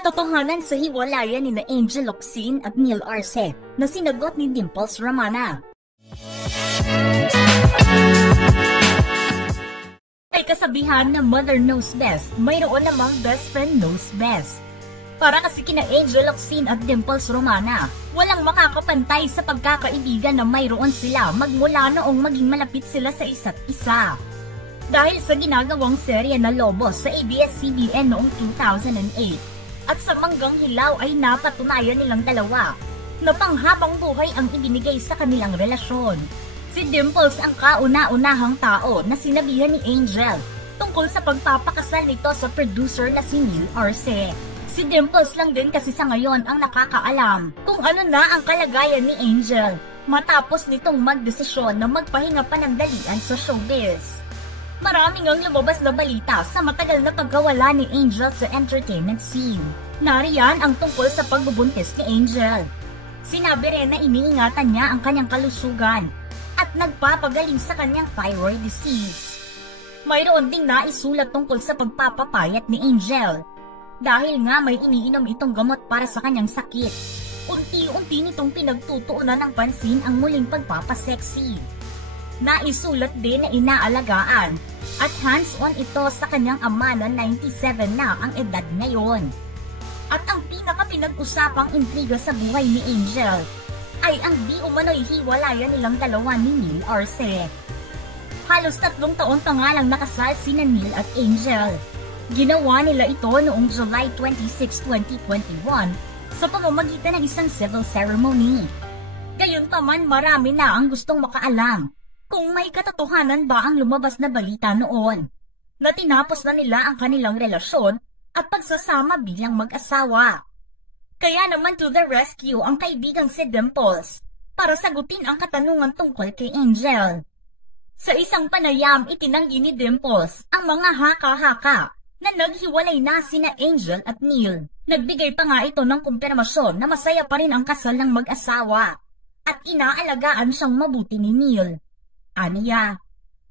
Katotohanan sa hiwalayan ni Angel Locsin at Neil Arce na sinagot ni Dimples Romana. Ay kasabihan na mother knows best, mayroon namang best friend knows best. Para kasi kina Angel Locsin at Dimples Romana, walang makakapantay sa pagkakaibigan na mayroon sila magmula noong maging malapit sila sa isa't isa. Dahil sa ginagawang serye na Lobos sa ABS-CBN noong 2008, at sa Manggang Hilaw ay napatunayan nilang dalawa na panghabang buhay ang ibinigay sa kanilang relasyon. Si Dimples ang kauna-unahang tao na sinabihan ni Angel tungkol sa pagpapakasal nito sa producer na si Neil Arce. Si Dimples lang din kasi sa ngayon ang nakakaalam kung ano na ang kalagayan ni Angel matapos nitong magdesisyon na magpahinga panandalian sa showbiz. Maraming ang lumabas na balita sa matagal na pagkawala ni Angel sa entertainment scene. Nariyan ang tungkol sa pagbubuntis ni Angel. Sinabi rin na iniingatan niya ang kanyang kalusugan at nagpapagaling sa kanyang thyroid disease. Mayroon ding naisulat tungkol sa pagpapapayat ni Angel. Dahil nga may iniinom itong gamot para sa kanyang sakit, unti-unti nitong pinagtutuunan ng pansin ang muling pagpapaseksi. Naisulat din na inaalagaan at hands-on ito sa kanyang ama na 97 na ang edad ngayon. At ang pinaka-pinag-usapang intriga sa buhay ni Angel ay ang di umano'y hiwalayan nilang dalawa ni Neil Arce. Halos 3 taon pa nga lang nakasal sina Neil at Angel. Ginawa nila ito noong July 26, 2021 sa pamamagitan ng isang civil ceremony. Gayunpaman marami na ang gustong makaalam kung may katotohanan ba ang lumabas na balita noon na tinapos na nila ang kanilang relasyon at pagsasama bilang mag-asawa. Kaya naman to the rescue ang kaibigang si Dimples para sagutin ang katanungan tungkol kay Angel. Sa isang panayam, itinanggi ni Dimples ang mga haka-haka na naghiwalay na sina Angel at Neil. Nagbigay pa nga ito ng kumpirmasyon na masaya pa rin ang kasal ng mag-asawa at inaalagaan siyang mabuti ni Neil. Aniya,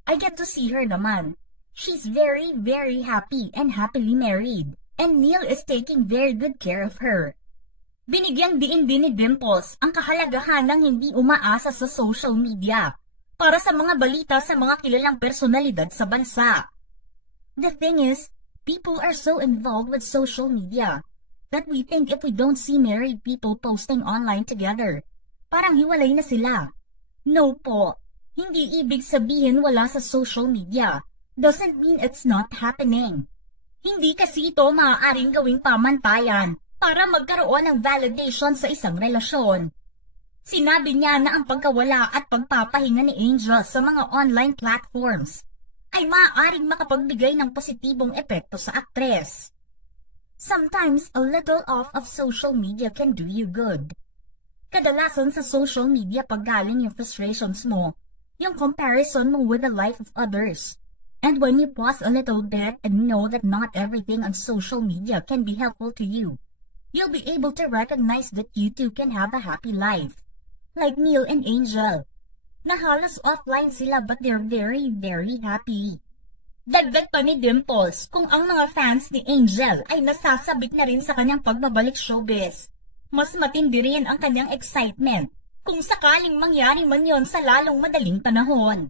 I get to see her naman. She's very, very happy and happily married, and Neil is taking very good care of her. Binigyang diin din ni Dimples ang kahalagahan ng hindi umaasa sa social media para sa mga balita sa mga kilalang personalidad sa bansa. The thing is, people are so involved with social media that we think if we don't see married people posting online together, parang hiwalay na sila. No po. Hindi ibig sabihin wala sa social media. Doesn't mean it's not happening. Hindi kasi ito maaaring gawing pamantayan para magkaroon ng validation sa isang relasyon. Sinabi niya na ang pagkawala at pagpapahinga ni Angel sa mga online platforms ay maaaring makapagbigay ng positibong epekto sa aktres. Sometimes a little off of social media can do you good. Kadalasan sa social media paggaling yung frustrations mo, yung comparison mo with the life of others. And when you pause a little bit and know that not everything on social media can be helpful to you, you'll be able to recognize that you too can have a happy life. Like Neil and Angel, na halos offline sila but they're very, very happy. Dagdag pa ni Dimples kung ang mga fans ni Angel ay nasasabik na rin sa kanyang pagbabalik showbiz. Mas matindi rin ang kanyang excitement kung sakaling mangyari man yon sa lalong madaling panahon.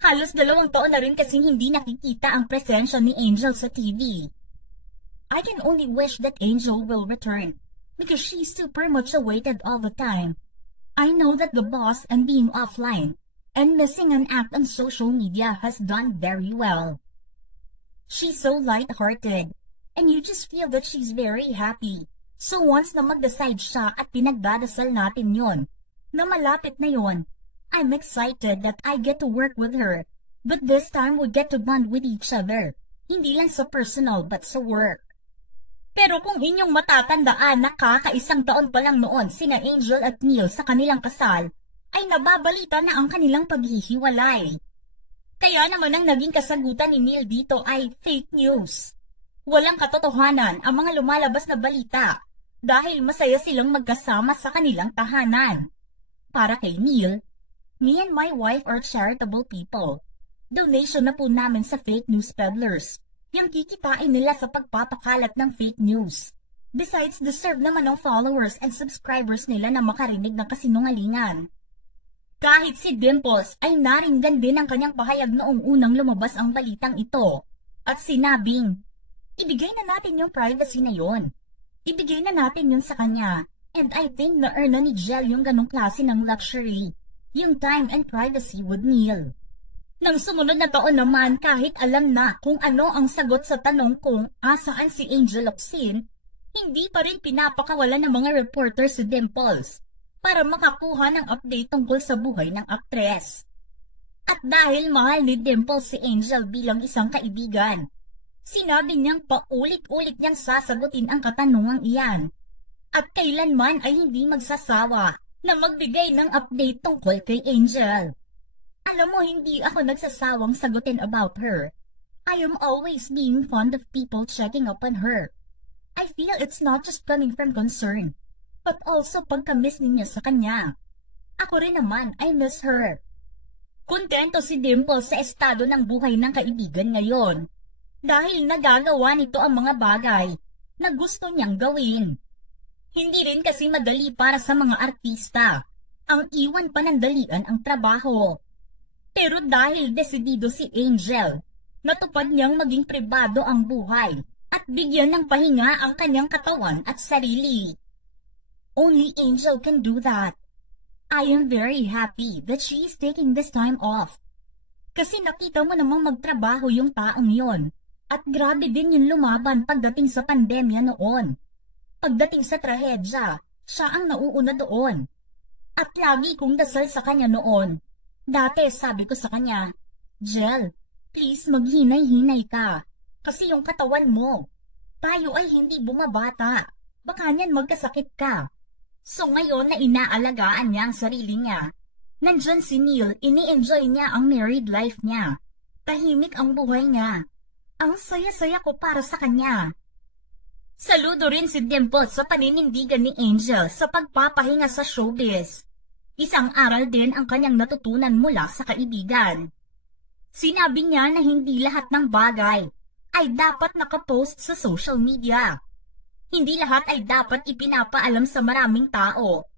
Halos 2 taon na rin kasing hindi nakikita ang presensya ni Angel sa TV. I can only wish that Angel will return because she's super much awaited all the time. I know that the boss and being offline and missing an act on social media has done very well. She's so light-hearted and you just feel that she's very happy. So once na mag-decide siya at pinagdadasal natin yon, na malapit na yon, I'm excited that I get to work with her. But this time we get to bond with each other. Hindi lang sa personal but sa work. Pero kung inyong matatandaan na kaka-1 taon pa lang noon sina Angel at Neil sa kanilang kasal, ay nababalita na ang kanilang paghihiwalay. Kaya naman ang naging kasagutan ni Neil dito ay fake news. Walang katotohanan ang mga lumalabas na balita dahil masaya silang magkasama sa kanilang tahanan. Para kay Neil, me and my wife are charitable people. Donation na po namin sa fake news peddlers. Yung kikitain nila sa pagpapakalat ng fake news. Besides, deserve naman ng followers and subscribers nila na makarinig ng kasinungalingan. Kahit si Dimples ay naringgan din ang kanyang pahayag noong unang lumabas ang balitang ito at sinabing, ibigay na natin yung privacy na yon. Ibigay na natin yun sa kanya. And I think na-earn na ni Jel yung ganong klase ng luxury, yung time and privacy with Neil. Nang sumunod na taon naman, kahit alam na kung ano ang sagot sa tanong kung asaan si Angel Locsin, hindi pa rin pinapakawala ng mga reporter si Dimples para makakuha ng update tungkol sa buhay ng aktres. At dahil mahal ni Dimples si Angel bilang isang kaibigan, sinabi niyang paulit-ulit niyang sasagutin ang katanungang iyan. At kailanman ay hindi magsasawa na magbigay ng update tungkol kay Angel. Alam mo, hindi ako nagsasawang sagutin about her. I am always being fond of people checking up on her. I feel it's not just coming from concern, but also pagka-miss niya sa kanya. Ako rin naman, I miss her. Kontento si Dimple sa estado ng buhay ng kaibigan ngayon dahil nagagawa nito ang mga bagay na gusto niyang gawin. Hindi rin kasi madali para sa mga artista ang iwan panandalian ang trabaho. Pero dahil desidido si Angel, natupad niyang maging pribado ang buhay at bigyan ng pahinga ang kanyang katawan at sarili. Only Angel can do that. I am very happy that she is taking this time off. Kasi nakita mo namang magtrabaho yung taong yon. At grabe din yung lumaban pagdating sa pandemya noon. Pagdating sa trahedya, siya ang nauuna doon. At lagi kong dasal sa kanya noon. Dati sabi ko sa kanya, Jel, please maghinay-hinay ka. Kasi yung katawan mo, tayo ay hindi bumabata. Baka niyan magkasakit ka. So ngayon na inaalagaan niya ang sarili niya, nandyan si Neil, ini-enjoy niya ang married life niya. Tahimik ang buhay niya. Ang saya-saya ko para sa kanya. Saludo rin si Dimple sa paninindigan ni Angel sa pagpapahinga sa showbiz. Isang aral din ang kanyang natutunan mula sa kaibigan. Sinabi niya na hindi lahat ng bagay ay dapat nakapost sa social media. Hindi lahat ay dapat ipinapaalam sa maraming tao.